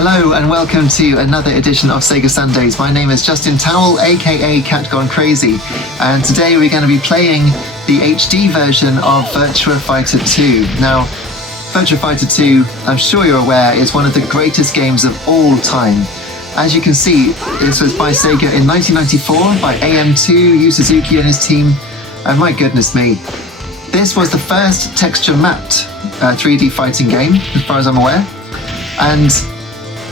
Hello and welcome to another edition of Sega Sundays. My name is Justin Towell, aka Cat Gone Crazy, and today we're going to be playing the HD version of Virtua Fighter 2. Now, Virtua Fighter 2, I'm sure you're aware, is one of the greatest games of all time. As you can see, this was by Sega in 1994 by AM2, Yu Suzuki and his team, and my goodness me. This was the first texture-mapped 3D fighting game, as far as I'm aware, and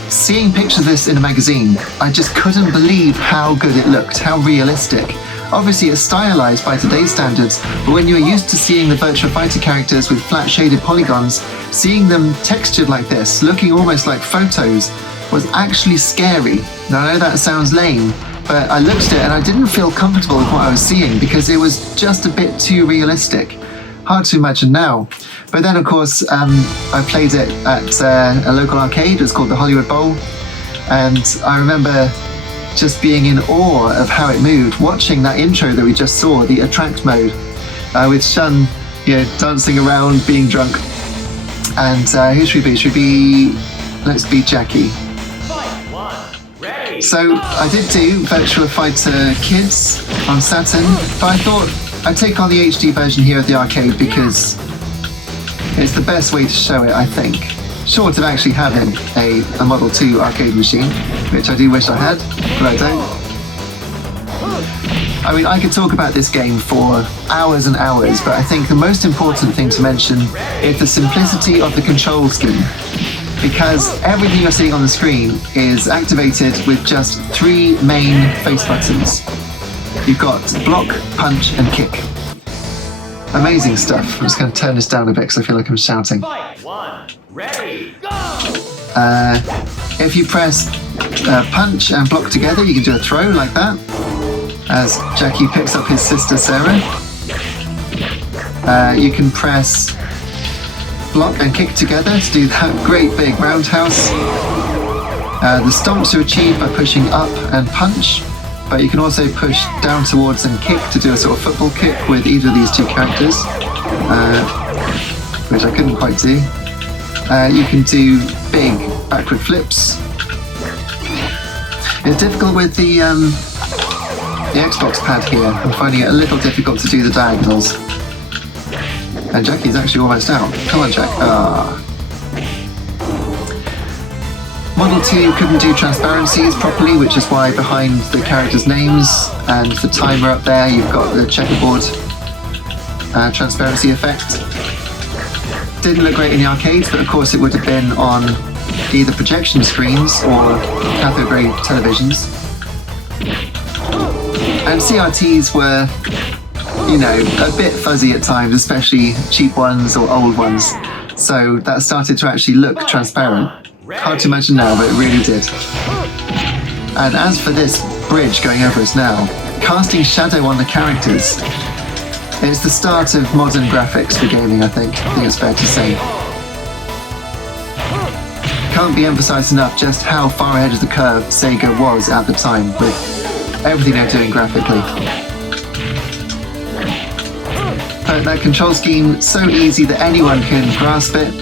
seeing pictures of this in a magazine, I just couldn't believe how good it looked, how realistic. Obviously it's stylized by today's standards, but when you're used to seeing the Virtua Fighter characters with flat shaded polygons, seeing them textured like this, looking almost like photos, was actually scary. Now I know that sounds lame, but I looked at it and I didn't feel comfortable with what I was seeing because it was just a bit too realistic. Hard to imagine now. But then, of course, I played it at a local arcade. It was called the Hollywood Bowl. And I remember just being in awe of how it moved, watching that intro that we just saw, the attract mode, with Shun, dancing around, being drunk. And who should we be? Let's be Jackie. So I did do Virtua Fighter Kids on Saturn, but I thought I'd take on the HD version here at the arcade because it's the best way to show it, I think. Short of actually having a Model 2 arcade machine, which I do wish I had, but I don't. I mean, I could talk about this game for hours and hours, but I think the most important thing to mention is the simplicity of the control scheme. Because everything you're seeing on the screen is activated with just 3 main face buttons. You've got block, punch, and kick. Amazing stuff. I'm just going to turn this down a bit because I feel like I'm shouting. If you press punch and block together, you can do a throw like that, as Jackie picks up his sister Sarah. You can press block and kick together to do that great big roundhouse. The stomps are achieved by pushing up and punch, but you can also push down towards and kick to do a sort of football kick with either of these 2 characters, which I couldn't quite do. You can do big backward flips. It's difficult with the Xbox pad here. I'm finding it a little difficult to do the diagonals. And Jackie's actually almost out. Come on, Jack. Model 2 couldn't do transparencies properly, which is why behind the characters' names and the timer up there, you've got the checkerboard transparency effect. Didn't look great in the arcades, but of course it would have been on either projection screens or cathode ray televisions. And CRTs were, a bit fuzzy at times, especially cheap ones or old ones. So that started to actually look transparent. Hard to imagine now, but it really did. And as for this bridge going over us now, casting shadow on the characters, it's the start of modern graphics for gaming, I think it's fair to say. Can't be emphasized enough just how far ahead of the curve Sega was at the time with everything they're doing graphically. But that control scheme, so easy that anyone can grasp it.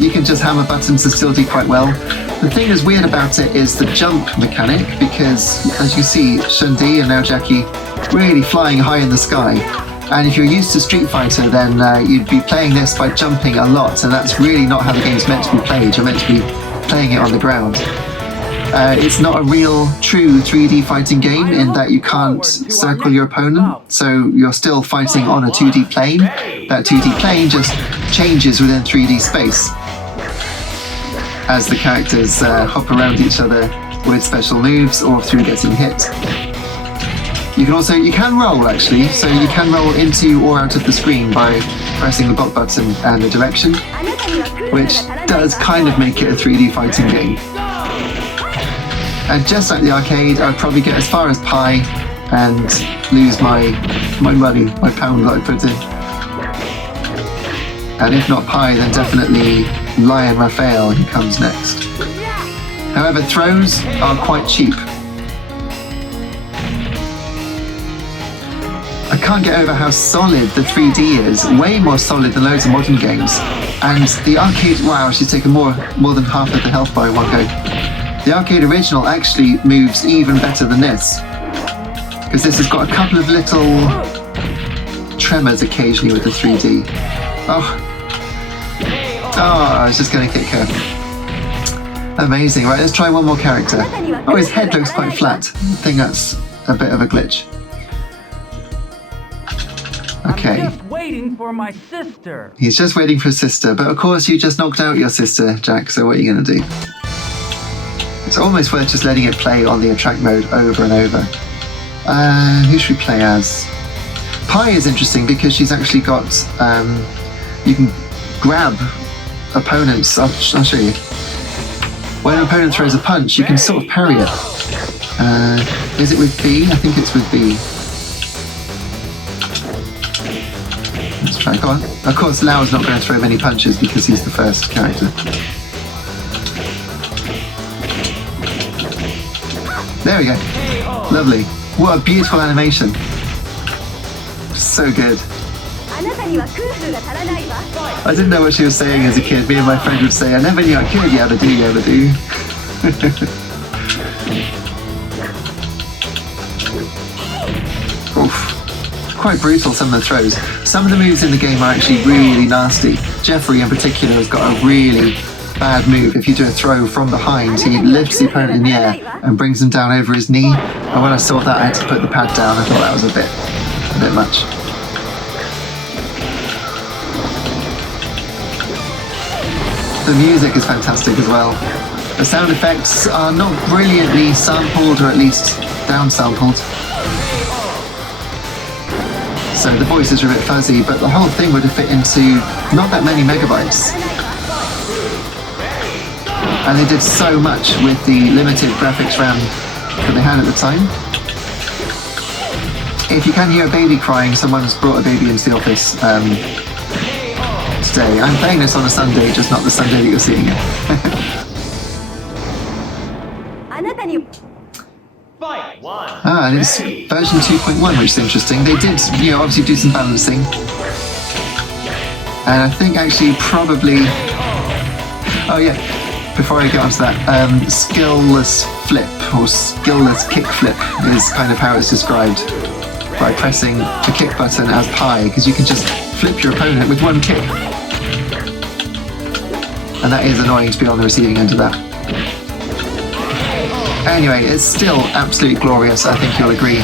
You can just hammer buttons and still do quite well. The thing that's weird about it is the jump mechanic, because as you see, Shundi and now Jackie really flying high in the sky. And if you're used to Street Fighter, then you'd be playing this by jumping a lot, and that's really not how the game's meant to be played. You're meant to be playing it on the ground. It's not a real, true 3D fighting game in that you can't circle your opponent, so you're still fighting on a 2D plane. That 2D plane just changes within 3D space as the characters hop around each other with special moves or through getting hit. You can roll actually, so you can roll into or out of the screen by pressing the block button and the direction, which does kind of make it a 3D fighting game. And just like the arcade, I'd probably get as far as Pi and lose my money, my pound that I put in. And if not Pi, then definitely Lion Raphael, who comes next. However, throws are quite cheap. I can't get over how solid the 3D is. Way more solid than loads of modern games. And the arcade, wow, she's taken more than half of the health bar in one go. The arcade original actually moves even better than this, because this has got a couple of little tremors occasionally with the 3D. Oh, I was just going to kick her. Amazing. Right, let's try one more character. Oh, his head looks quite flat. I think that's a bit of a glitch. Okay. I'm just waiting for my sister. He's just waiting for his sister, but of course you just knocked out your sister, Jack, so what are you going to do? It's almost worth just letting it play on the attract mode over and over. Who should we play as? Pi is interesting because she's actually got, you can grab opponents. I'll show you. When an opponent throws a punch, you can sort of parry it. Is it with B? I think it's with B. Let's try, go on. Of course, Lao's not going to throw many punches because he's the first character. There we go. Lovely. What a beautiful animation. So good. I didn't know what she was saying as a kid. Me and my friend would say, I never knew I could. Yabba do, yabba do. Oof. Quite brutal, some of the throws. Some of the moves in the game are actually really nasty. Jeffrey in particular has got a really bad move. If you do a throw from behind, he lifts the opponent in the air and brings him down over his knee. And when I saw that, I had to put the pad down. I thought that was a bit much. The music is fantastic as well. The sound effects are not brilliantly sampled, or at least down-sampled. So the voices are a bit fuzzy, but the whole thing would have fit into not that many megabytes. And they did so much with the limited graphics RAM that they had at the time. If you can hear a baby crying, someone's brought a baby into the office today. I'm playing this on a Sunday, just not the Sunday that you're seeing it. And it's version 2.1, which is interesting. They did, obviously do some balancing. And I think actually probably... Oh yeah, before I get onto that, skillless flip or skillless kick flip is kind of how it's described, by pressing the kick button as pi, because you can just flip your opponent with one kick. And that is annoying to be on the receiving end of that. Anyway, it's still absolutely glorious, I think you'll agree.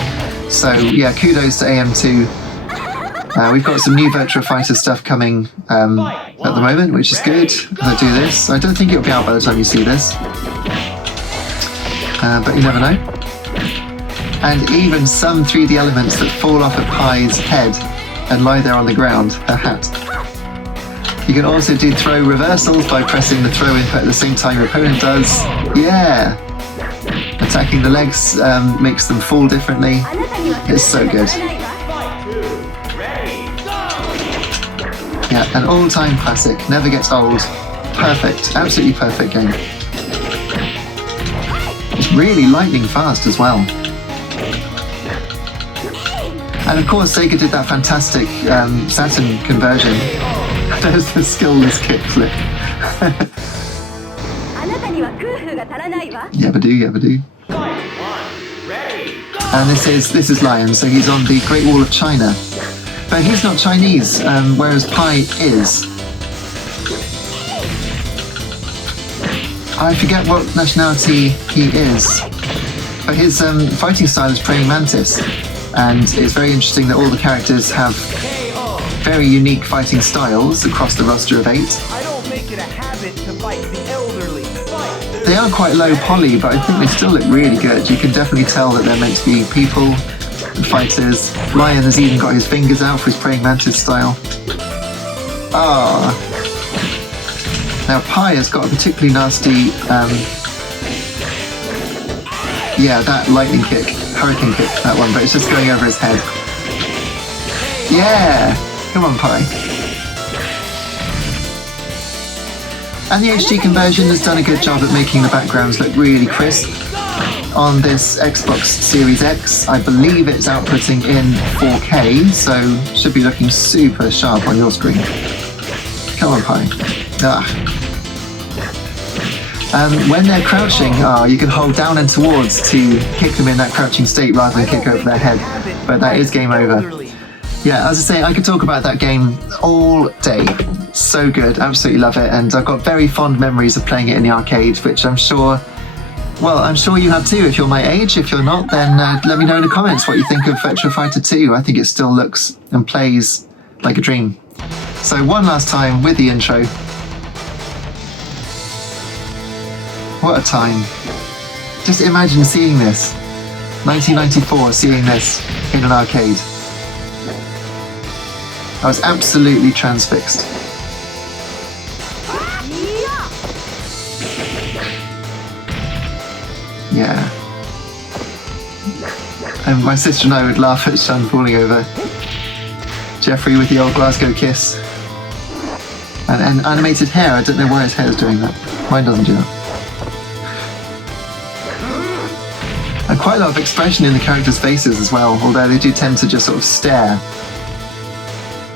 So yeah, kudos to AM2. We've got some new Virtua Fighter stuff coming at the moment, which is good as I do this. I don't think it'll be out by the time you see this. But you never know. And even some 3D elements that fall off of Pi's head and lie there on the ground, her hat. You can also do throw reversals by pressing the throw input at the same time your opponent does. Yeah! Attacking the legs makes them fall differently. It's so good. Yeah, an all-time classic. Never gets old. Perfect. Absolutely perfect game. It's really lightning fast as well. And of course, Sega did that fantastic Saturn conversion. There's the skillless kickflip. Yabba do, yabba do. And this is Lion, so he's on the Great Wall of China. But he's not Chinese, whereas Pi is. I forget what nationality he is, but his fighting style is praying mantis. And it's very interesting that all the characters have very unique fighting styles across the roster of 8. I don't make it a habit to fight the elderly. They are quite low poly, but I think they still look really good. You can definitely tell that they're meant to be people and fighters. Lion has even got his fingers out for his praying mantis style. Now Pi has got a particularly nasty, yeah, that lightning kick, hurricane kick, that one, but it's just going over his head. Yeah! Come on, Pi. And the HD conversion has done a good job at making the backgrounds look really crisp. on this Xbox Series X. I believe it's outputting in 4K, so should be looking super sharp on your screen. Come on, Pi. When they're crouching, you can hold down and towards to kick them in that crouching state rather than kick over their head. But that is game over. Yeah, as I say, I could talk about that game all day. So good, absolutely love it. And I've got very fond memories of playing it in the arcade, which I'm sure you have too if you're my age. If you're not, then let me know in the comments what you think of Virtua Fighter 2. I think it still looks and plays like a dream. So one last time with the intro. What a time. Just imagine seeing this. 1994, seeing this in an arcade. I was absolutely transfixed. Yeah. And my sister and I would laugh at Sean falling over. Jeffrey with the old Glasgow kiss. And animated hair, I don't know why his hair is doing that. Mine doesn't do that. And quite a lot of expression in the characters' faces as well, although they do tend to just sort of stare.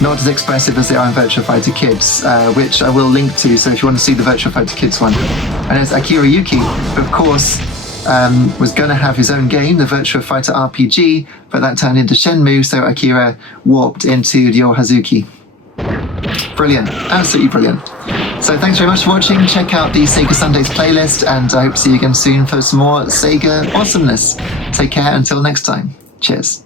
Not as expressive as they are in Virtua Fighter Kids, which I will link to, so if you want to see the Virtua Fighter Kids one. And it's Akira Yuki, who of course was going to have his own game, the Virtua Fighter RPG, but that turned into Shenmue, so Akira warped into Ryo Hazuki. Brilliant, absolutely brilliant. So thanks very much for watching. Check out the Sega Sundays playlist, and I hope to see you again soon for some more Sega awesomeness. Take care until next time. Cheers.